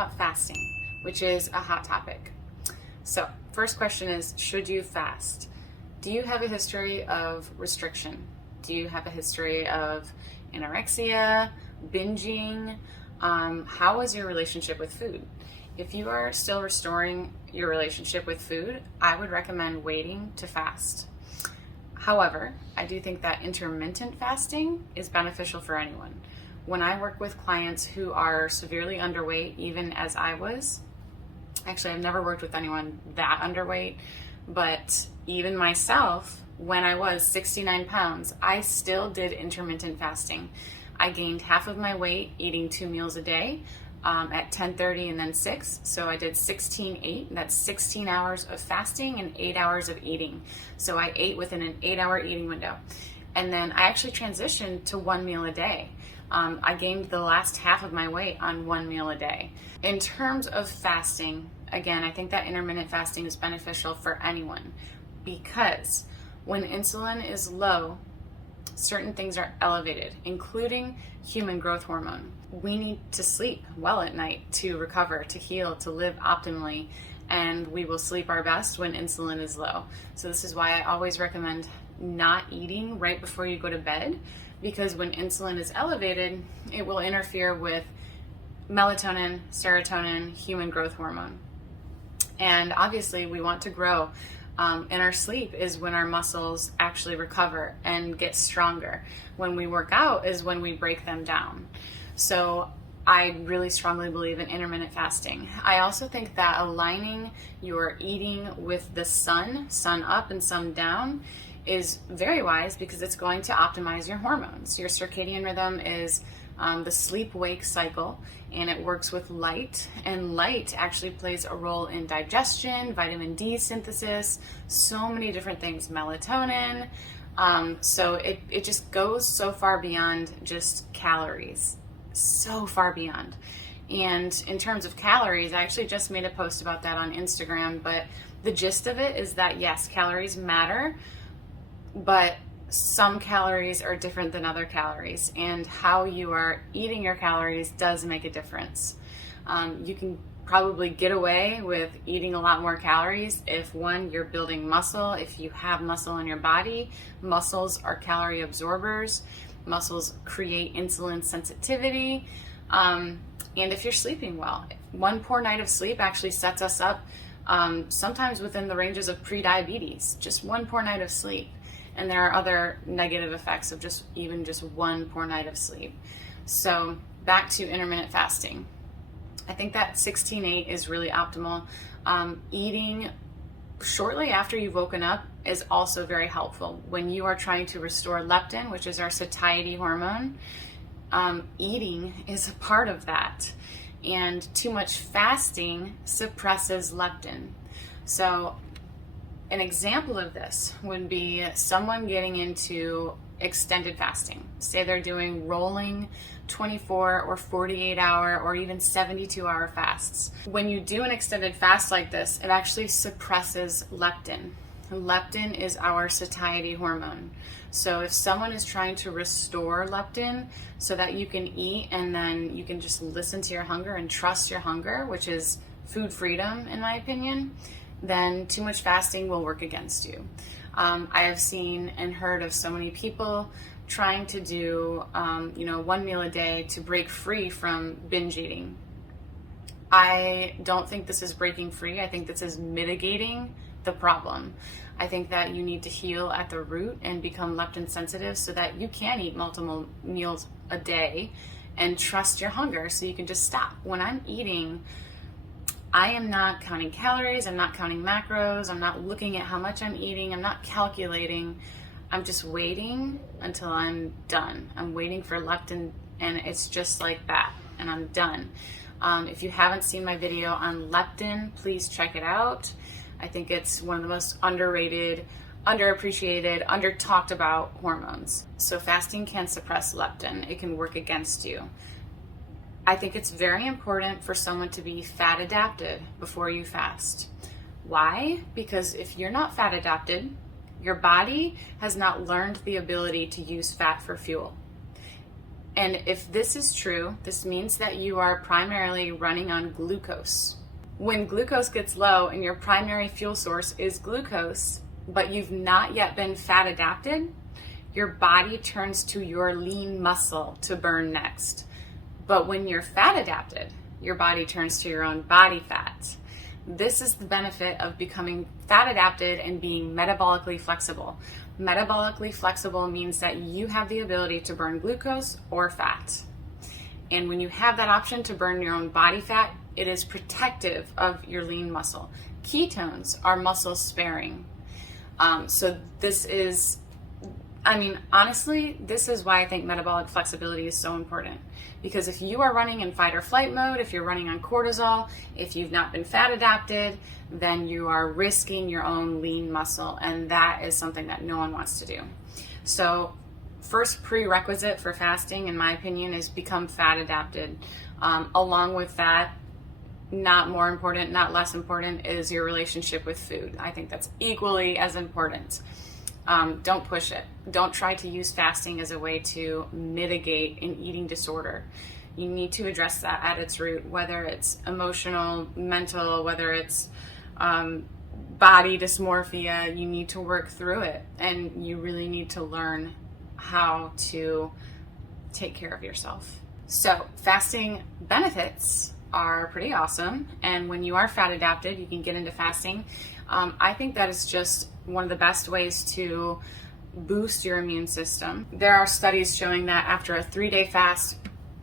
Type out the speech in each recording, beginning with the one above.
about fasting, which is a hot topic. So, first question is, should you fast? Do you have a history of restriction? Do you have a history of anorexia, binging? How is your relationship with food? If you are still restoring your relationship with food, I would recommend waiting to fast. However, I do think that intermittent fasting is beneficial for anyone. When I work with clients who are severely underweight, even as I was, actually I've never worked with anyone that underweight, but even myself, when I was 69 pounds, I still did intermittent fasting. I gained half of my weight eating 2 meals a day at 10:30 and then 6. So I did 16-8. That's 16 hours of fasting and 8 hours of eating. So I ate within an 8-hour eating window. And then I actually transitioned to 1 meal a day. I gained the last half of my weight on 1 meal a day. In terms of fasting, again, I think that intermittent fasting is beneficial for anyone because when insulin is low, certain things are elevated, including human growth hormone. We need to sleep well at night to recover, to heal, to live optimally, and we will sleep our best when insulin is low. So this is why I always recommend not eating right before you go to bed, because when insulin is elevated, it will interfere with melatonin, serotonin, human growth hormone. And obviously we want to grow. And our sleep is when our muscles actually recover and get stronger. When we work out is when we break them down. So I really strongly believe in intermittent fasting. I also think that aligning your eating with the sun up and sun down, is very wise because it's going to optimize your hormones. Your circadian rhythm is the sleep-wake cycle, and it works with light, and light actually plays a role in digestion, vitamin D synthesis, so many different things, melatonin. So it just goes so far beyond just calories, so far beyond. And in terms of calories, I actually just made a post about that on Instagram, but the gist of it is that yes, calories matter, but some calories are different than other calories, and how you are eating your calories does make a difference. You can probably get away with eating a lot more calories if, one, you're building muscle, if you have muscle in your body. Muscles are calorie absorbers. Muscles create insulin sensitivity. And if you're sleeping well. One poor night of sleep actually sets us up sometimes within the ranges of pre-diabetes, just one poor night of sleep. And there are other negative effects of just one poor night of sleep. So back to intermittent fasting. I think that 16-8 is really optimal. Eating shortly after you've woken up is also very helpful. When you are trying to restore leptin, which is our satiety hormone, eating is a part of that. And too much fasting suppresses leptin. So an example of this would be someone getting into extended fasting. Say they're doing rolling 24 or 48 hour or even 72 hour fasts. When you do an extended fast like this, it actually suppresses leptin. Leptin is our satiety hormone. So if someone is trying to restore leptin so that you can eat and then you can just listen to your hunger and trust your hunger, which is food freedom in my opinion, then too much fasting will work against you. I have seen and heard of so many people trying to do, 1 meal a day to break free from binge eating. I don't think this is breaking free. I think this is mitigating the problem. I think that you need to heal at the root and become leptin sensitive so that you can eat multiple meals a day and trust your hunger so you can just stop. When I'm eating, I am not counting calories, I'm not counting macros, I'm not looking at how much I'm eating, I'm not calculating. I'm just waiting until I'm done. I'm waiting for leptin, and it's just like that, and I'm done. If you haven't seen my video on leptin, please check it out. I think it's one of the most underrated, underappreciated, under-talked about hormones. So fasting can suppress leptin. It can work against you. I think it's very important for someone to be fat adapted before you fast. Why? Because if you're not fat adapted, your body has not learned the ability to use fat for fuel. And if this is true, this means that you are primarily running on glucose. When glucose gets low and your primary fuel source is glucose, but you've not yet been fat adapted, your body turns to your lean muscle to burn next. But when you're fat adapted, your body turns to your own body fat. This is the benefit of becoming fat adapted and being metabolically flexible. Metabolically flexible means that you have the ability to burn glucose or fat. And when you have that option to burn your own body fat, it is protective of your lean muscle. Ketones are muscle sparing. So this is, honestly, this is why I think metabolic flexibility is so important. Because if you are running in fight or flight mode, if you're running on cortisol, if you've not been fat adapted, then you are risking your own lean muscle. And that is something that no one wants to do. So first prerequisite for fasting, in my opinion, is become fat adapted. Along with that, not more important, not less important, is your relationship with food. I think that's equally as important. Don't push it. Don't try to use fasting as a way to mitigate an eating disorder. You need to address that at its root, whether it's emotional, mental, whether it's body dysmorphia. You need to work through it, and you really need to learn how to take care of yourself. So fasting benefits are pretty awesome, and when you are fat adapted, you can get into fasting. I think that is just one of the best ways to boost your immune system. There are studies showing that after a 3-day fast,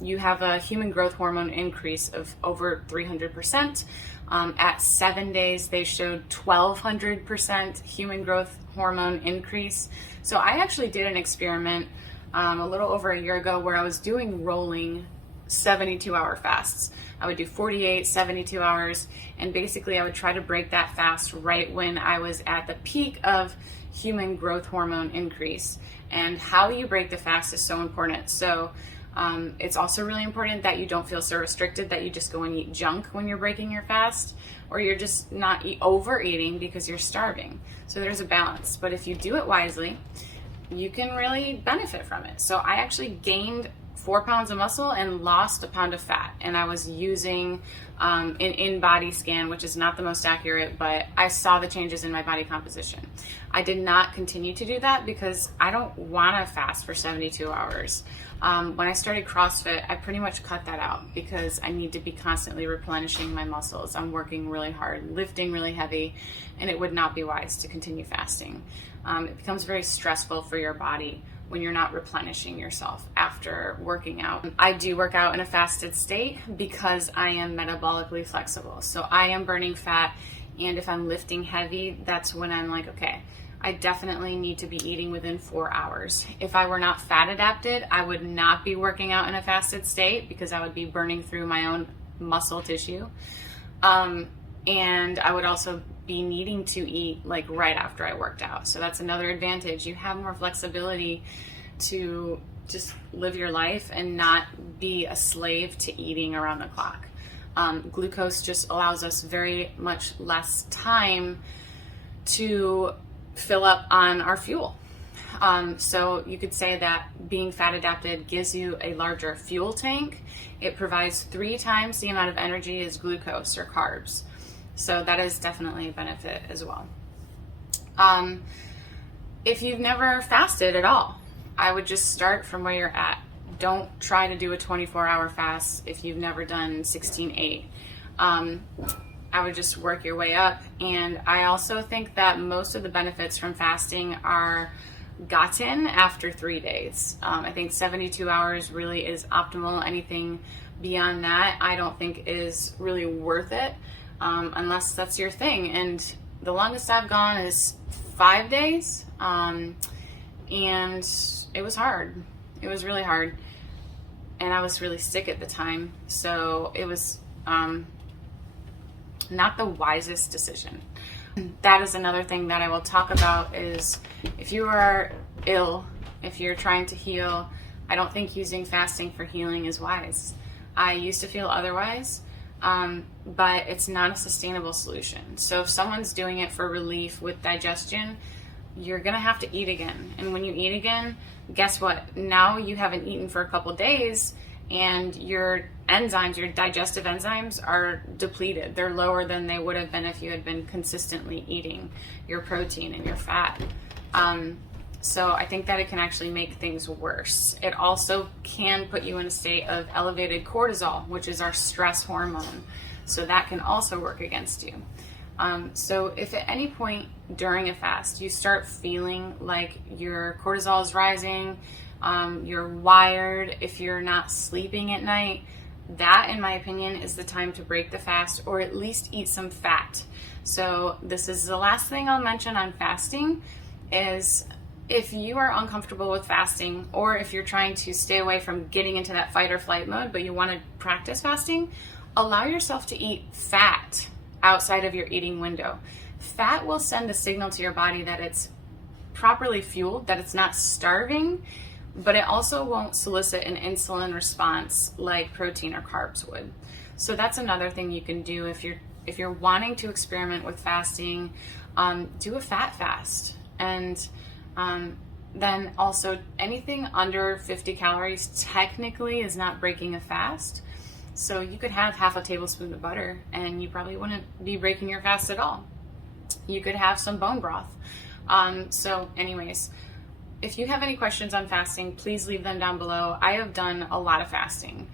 you have a human growth hormone increase of over 300%. At 7 days, they showed 1,200% human growth hormone increase. So I actually did an experiment a little over a year ago where I was doing rolling 72-hour fasts. I would do 48, 72 hours, and basically I would try to break that fast right when I was at the peak of human growth hormone increase. And how you break the fast is so important. So it's also really important that you don't feel so restricted that you just go and eat junk when you're breaking your fast, or you're just not overeating because you're starving. So there's a balance. But if you do it wisely, you can really benefit from it. So I actually gained 4 pounds of muscle and lost a pound of fat. And I was using an in-body scan, which is not the most accurate, but I saw the changes in my body composition. I did not continue to do that because I don't want to fast for 72 hours. When I started CrossFit, I pretty much cut that out because I need to be constantly replenishing my muscles. I'm working really hard, lifting really heavy, and it would not be wise to continue fasting. It becomes very stressful for your body when you're not replenishing yourself after working out. I do work out in a fasted state because I am metabolically flexible. So I am burning fat, and if I'm lifting heavy, that's when I'm like, okay, I definitely need to be eating within 4 hours. If I were not fat adapted, I would not be working out in a fasted state because I would be burning through my own muscle tissue. And I would also be needing to eat like right after I worked out. So that's another advantage. You have more flexibility to just live your life and not be a slave to eating around the clock. Glucose just allows us very much less time to fill up on our fuel. So you could say that being fat adapted gives you a larger fuel tank. It provides 3 times the amount of energy as glucose or carbs. So that is definitely a benefit as well. If you've never fasted at all, I would just start from where you're at. Don't try to do a 24-hour fast if you've never done 16/8. I would just work your way up. And I also think that most of the benefits from fasting are gotten after 3 days. I think 72 hours really is optimal. Anything beyond that, I don't think is really worth it. Unless that's your thing. And the longest I've gone is 5 days. And it was hard. It was really hard. And I was really sick at the time. So it was not the wisest decision. That is another thing that I will talk about is if you are ill, if you're trying to heal, I don't think using fasting for healing is wise. I used to feel otherwise. But it's not a sustainable solution. So if someone's doing it for relief with digestion, you're gonna have to eat again. And when you eat again, guess what? Now you haven't eaten for a couple days, and your enzymes, your digestive enzymes, are depleted. They're lower than they would have been if you had been consistently eating your protein and your fat. So I think that it can actually make things worse. It also can put you in a state of elevated cortisol, which is our stress hormone. So that can also work against you. So if at any point during a fast you start feeling like your cortisol is rising, you're wired, if you're not sleeping at night, that, in my opinion, is the time to break the fast, or at least eat some fat. So this is the last thing I'll mention on fasting, is if you are uncomfortable with fasting, or if you're trying to stay away from getting into that fight or flight mode, but you want to practice fasting, allow yourself to eat fat outside of your eating window. Fat will send a signal to your body that it's properly fueled, that it's not starving, but it also won't solicit an insulin response like protein or carbs would. So that's another thing you can do if you're wanting to experiment with fasting. Do a fat fast, and then also anything under 50 calories technically is not breaking a fast. So you could have half a tablespoon of butter and you probably wouldn't be breaking your fast at all. You could have some bone broth. So anyways, if you have any questions on fasting, please leave them down below. I have done a lot of fasting.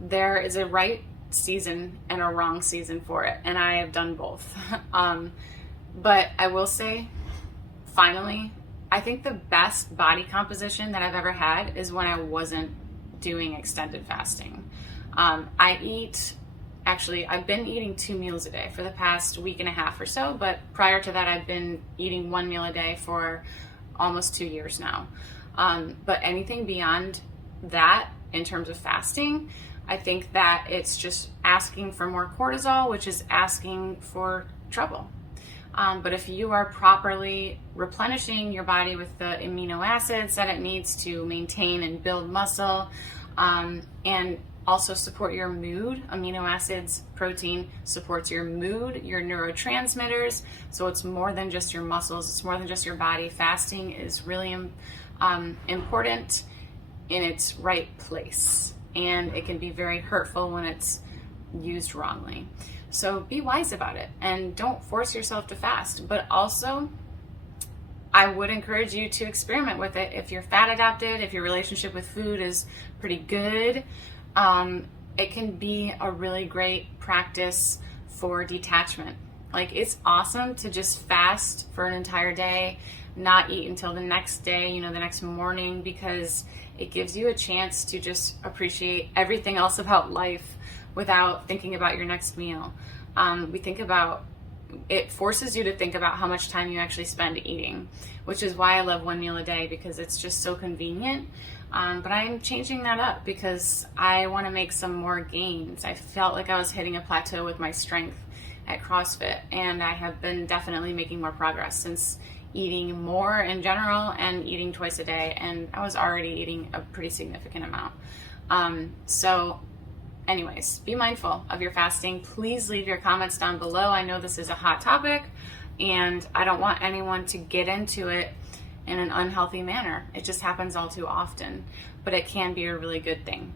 There is a right season and a wrong season for it, and I have done both. But I will say, finally, I think the best body composition that I've ever had is when I wasn't doing extended fasting. I've been eating 2 meals a day for the past week and a half or so, but prior to that, I've been eating 1 meal a day for almost 2 years now. But anything beyond that, in terms of fasting, I think that it's just asking for more cortisol, which is asking for trouble. But if you are properly replenishing your body with the amino acids that it needs to maintain and build muscle, and also support your mood, amino acids, protein supports your mood, your neurotransmitters. So it's more than just your muscles, it's more than just your body. Fasting is really important in its right place, and it can be very hurtful when it's used wrongly. So be wise about it and don't force yourself to fast. But also, I would encourage you to experiment with it. If you're fat adapted, if your relationship with food is pretty good, it can be a really great practice for detachment. Like, it's awesome to just fast for an entire day, not eat until the next day, the next morning, because it gives you a chance to just appreciate everything else about life without thinking about your next meal. It forces you to think about how much time you actually spend eating, which is why I love 1 meal a day, because it's just so convenient. But I'm changing that up because I want to make some more gains. I felt like I was hitting a plateau with my strength at CrossFit, and I have been definitely making more progress since eating more in general and eating twice a day, and I was already eating a pretty significant amount. So anyways, be mindful of your fasting. Please leave your comments down below. I know this is a hot topic, and I don't want anyone to get into it in an unhealthy manner. It just happens all too often, but it can be a really good thing.